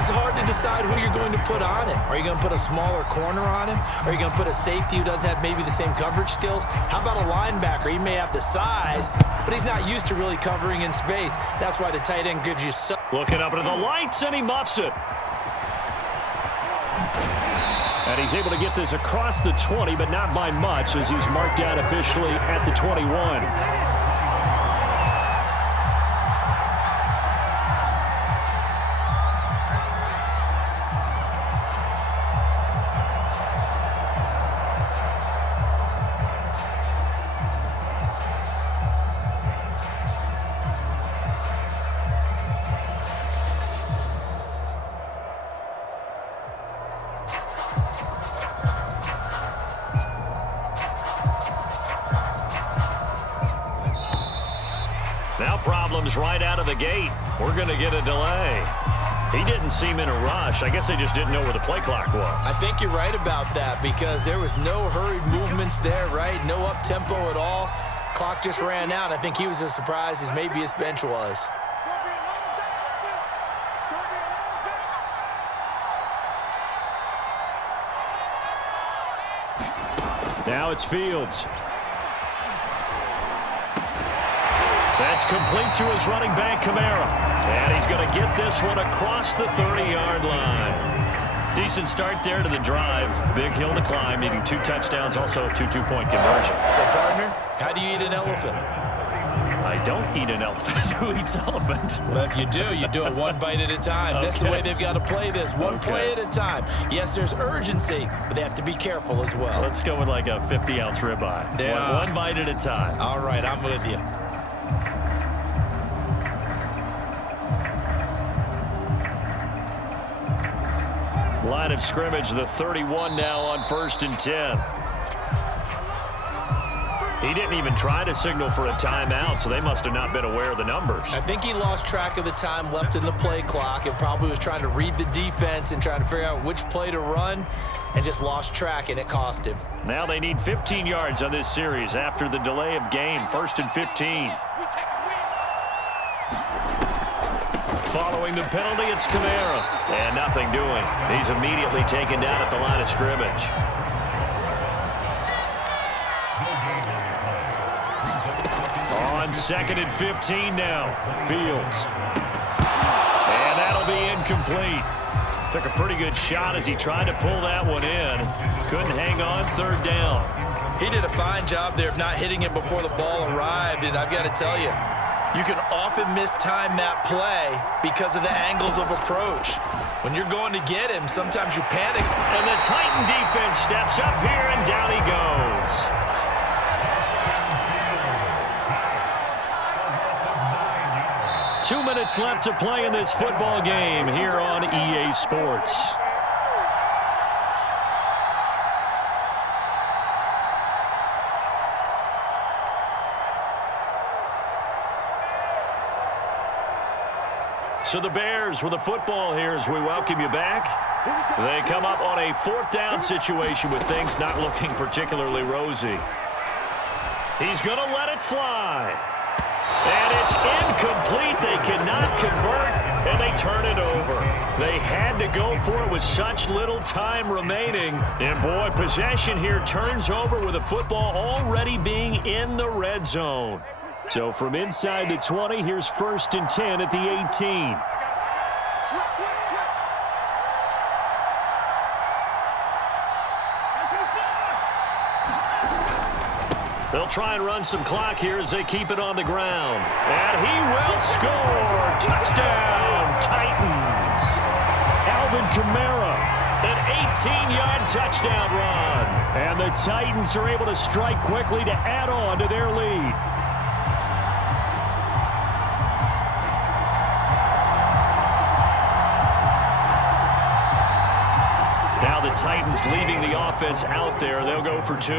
It's hard to decide who you're going to put on him. Are you going to put a smaller corner on him? Are you going to put a safety who doesn't have maybe the same coverage skills? How about a linebacker? He may have the size, but he's not used to really covering in space. That's why the tight end gives you so... Looking up into the lights, and he muffs it. And he's able to get this across the 20, but not by much, as he's marked out officially at the 21. Now problems right out of the gate. We're going to get a delay. He didn't seem in a rush. I guess they just didn't know where the play clock was. I think you're right about that because there was no hurried movements there, right? No up-tempo at all. Clock just ran out. I think he was as surprised as maybe his bench was. Now it's Fields. That's complete to his running back, Kamara. And he's going to get this one across the 30-yard line. Decent start there to the drive. Big hill to climb, needing 2 touchdowns, also a 2 two-point conversion. So, partner, how do you eat an elephant? I don't eat an elephant. Who eats elephant? But if you do it one bite at a time. Okay. That's the way they've got to play this, one play at a time. Yes, there's urgency, but they have to be careful as well. Let's go with like a 50-ounce ribeye. One bite at a time. All right, I'm with you. Line of scrimmage, the 31 now on 1st and 10. He didn't even try to signal for a timeout, so they must have not been aware of the numbers. I think he lost track of the time left in the play clock and probably was trying to read the defense and trying to figure out which play to run and just lost track, and it cost him. Now they need 15 yards on this series after the delay of game. 1st and 15. Following the penalty, it's Kamara. And nothing doing. He's immediately taken down at the line of scrimmage. On 2nd and 15 now. Fields. And that'll be incomplete. Took a pretty good shot as he tried to pull that one in. Couldn't hang on 3rd down. He did a fine job there of not hitting it before the ball arrived, and I've got to tell you, you can often mistime that play because of the angles of approach. When you're going to get him, sometimes you panic. And the Titan defense steps up here, and down he goes. Two minutes left to play in this football game here on EA Sports. So the Bears with the football here as we welcome you back. They come up on a 4th down situation with things not looking particularly rosy. He's going to let it fly. And it's incomplete. They cannot convert, and they turn it over. They had to go for it with such little time remaining. And, boy, possession here turns over with the football already being in the red zone. So from inside the 20, here's 1st and 10 at the 18. They'll try and run some clock here as they keep it on the ground. And he will score. Touchdown, Titans. Alvin Kamara, an 18-yard touchdown run. And the Titans are able to strike quickly to add on to their lead. Now the Titans leaving the offense out there. They'll go for 2.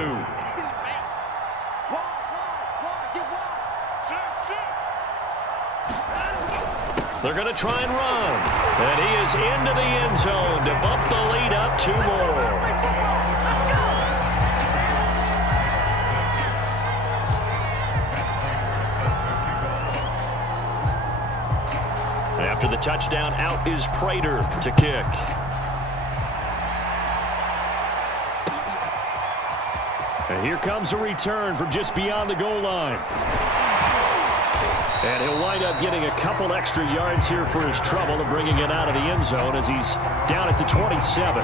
They're going to try and run. And he is into the end zone to bump the lead up 2 more. After the touchdown out is Prater to kick. And here comes a return from just beyond the goal line. And he'll wind up getting a couple extra yards here for his trouble and bringing it out of the end zone as he's down at the 27.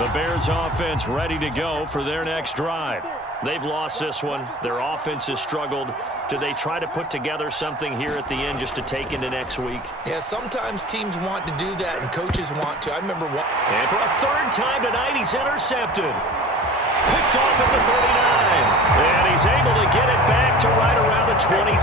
The Bears offense ready to go for their next drive. They've lost this one. Their offense has struggled. Do they try to put together something here at the end just to take into next week? Yeah, sometimes teams want to do that and coaches want to. I remember one. And for a third time tonight, he's intercepted. Picked off at the 39. And he's able to get it back to right around the 27.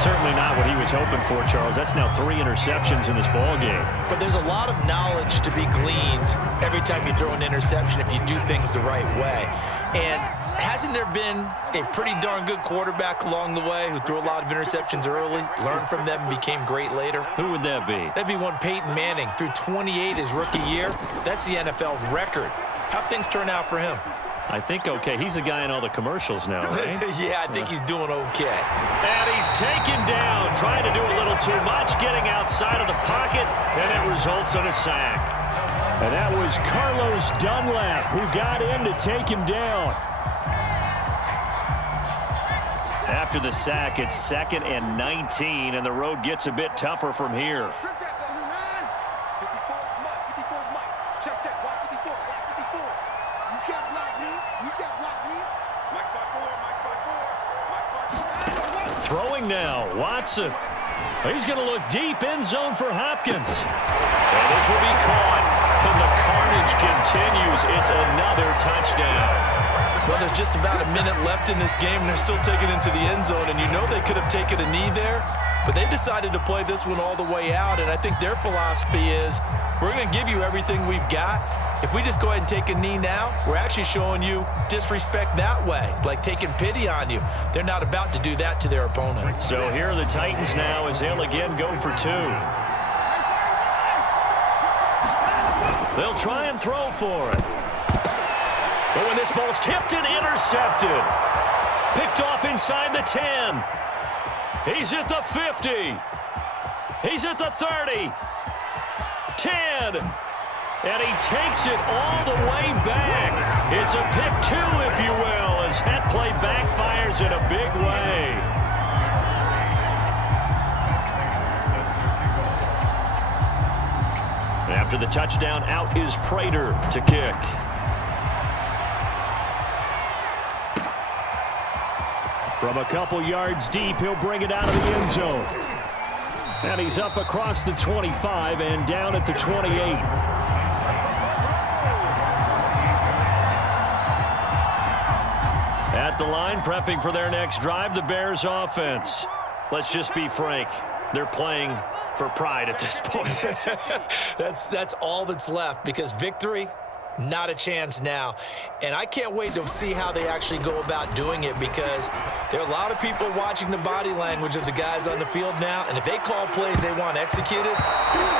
Certainly not what he was hoping for, Charles. That's now 3 interceptions in this ball game. But there's a lot of knowledge to be gleaned every time you throw an interception if you do things the right way. And hasn't there been a pretty darn good quarterback along the way who threw a lot of interceptions early, learned from them, and became great later? Who would that be? That'd be one Peyton Manning. Threw 28 his rookie year. That's the NFL record. How'd things turn out for him? I think okay. He's a guy in all the commercials now, right? Yeah, I think he's doing okay. And he's taken down, trying to do a little too much, getting outside of the pocket, and it results in a sack. And that was Carlos Dunlap who got in to take him down. After the sack, it's 2nd and 19, and the road gets a bit tougher from here. Throwing now, Watson. He's going to look deep, end zone for Hopkins. And this will be caught, and the carnage continues. It's another touchdown. Well, there's just about a minute left in this game, and they're still taking it into the end zone, and you know they could have taken a knee there, but they decided to play this one all the way out, and I think their philosophy is, we're going to give you everything we've got. If we just go ahead and take a knee now, we're actually showing you disrespect that way, like taking pity on you. They're not about to do that to their opponent. So here are the Titans now as they'll again go for 2. They'll try and throw for it. But when this ball's tipped and intercepted, picked off inside the 10. He's at the 50. He's at the 30. 10. And he takes it all the way back. It's a pick 2, if you will, as that play backfires in a big way. After the touchdown, out is Prater to kick. From a couple yards deep, he'll bring it out of the end zone. And he's up across the 25 and down at the 28. At the line, prepping for their next drive, the Bears offense. Let's just be frank. They're playing for pride at this point. That's all that's left, because victory, not a chance now. And I can't wait to see how they actually go about doing it, because there are a lot of people watching the body language of the guys on the field now, and if they call plays they want executed,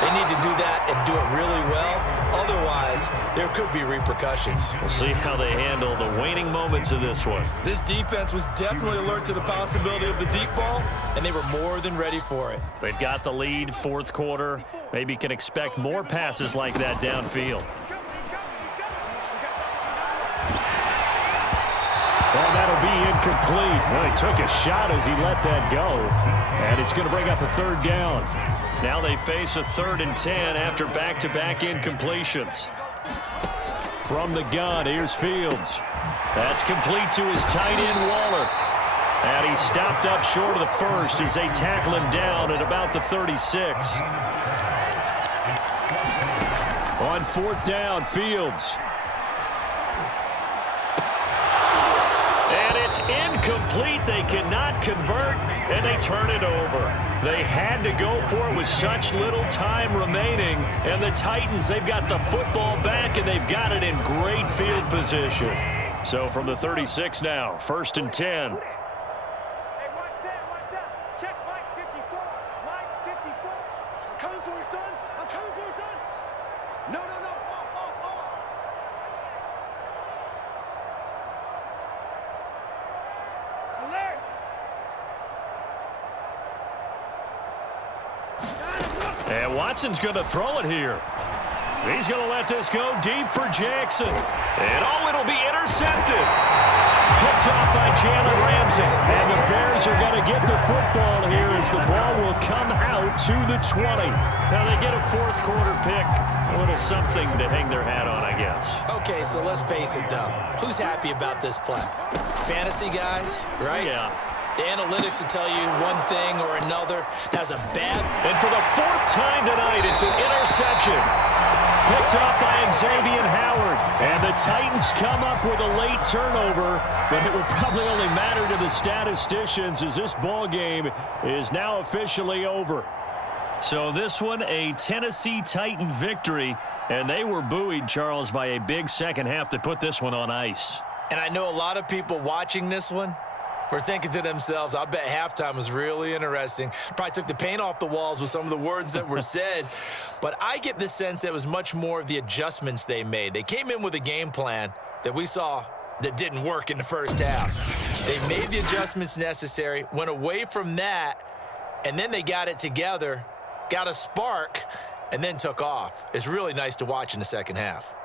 they need to do that and do it really well. Otherwise, there could be repercussions. We'll see how they handle the waning moments of this one. This defense was definitely alert to the possibility of the deep ball, and they were more than ready for it. They've got the lead, 4th quarter. Maybe can expect more passes like that downfield. And that'll be incomplete. Well, he took a shot as he let that go. And it's going to bring up a 3rd down. Now they face a 3rd and 10 after back-to-back incompletions. From the gun, here's Fields. That's complete to his tight end, Waller. And he stopped up short of the 1st as they tackle him down at about the 36. On 4th down, Fields. And it's incomplete. They cannot convert, and they turn it over. They had to go for it with such little time remaining. And the Titans, they've got the football back, and they've got it in great field position. So from the 36 now, 1st and 10. And Watson's going to throw it here. He's going to let this go deep for Jackson. And, oh, it'll be intercepted. Picked off by Jalen Ramsey. And the Bears are going to get the football here as the ball will come out to the 20. Now they get a fourth quarter pick. A little something to hang their hat on, I guess. Okay, so let's face it, though. Who's happy about this play? Fantasy guys, right? Yeah. The analytics will tell you one thing or another. That's a bad... And for the fourth time tonight, it's an interception. Picked off by Xavier Howard. And the Titans come up with a late turnover, but it will probably only matter to the statisticians as this ball game is now officially over. So this one, a Tennessee Titan victory, and they were buoyed, Charles, by a big second half to put this one on ice. And I know a lot of people watching this one were thinking to themselves, I bet halftime was really interesting. Probably took the paint off the walls with some of the words that were said. But I get the sense that it was much more of the adjustments they made. They came in with a game plan that we saw that didn't work in the first half. They made the adjustments necessary, went away from that, and then they got it together, got a spark, and then took off. It's really nice to watch in the second half.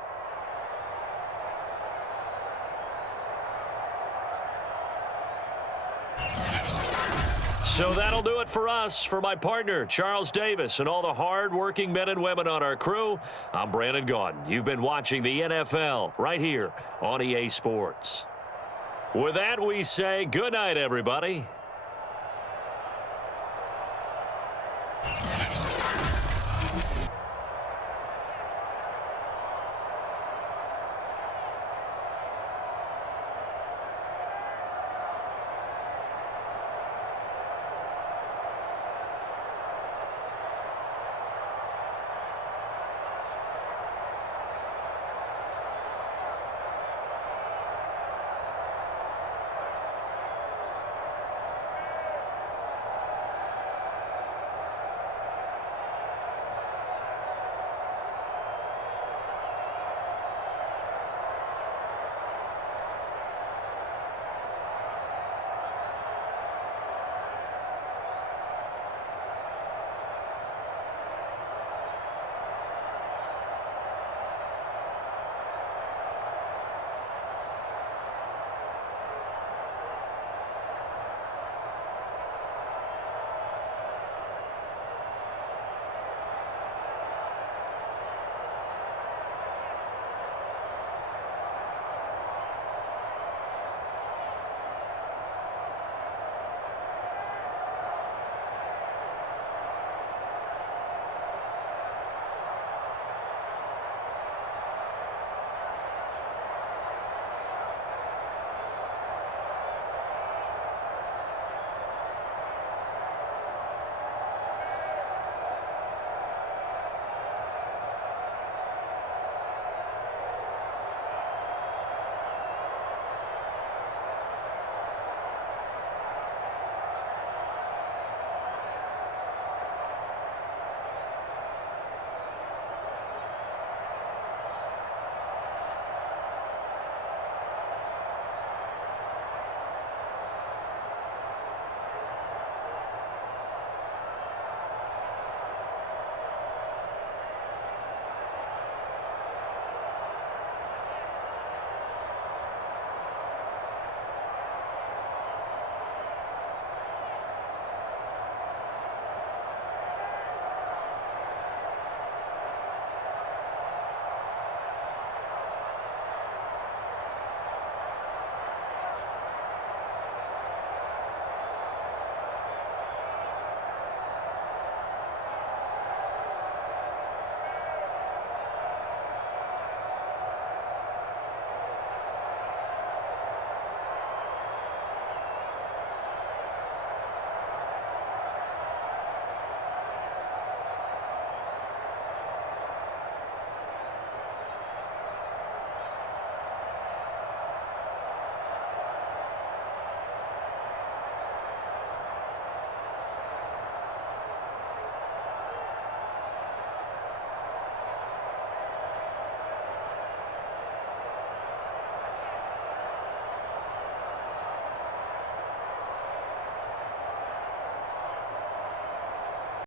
So that'll do it for us. For my partner, Charles Davis, and all the hard-working men and women on our crew, I'm Brandon Gaudin. You've been watching the NFL right here on EA Sports. With that, we say good night, everybody.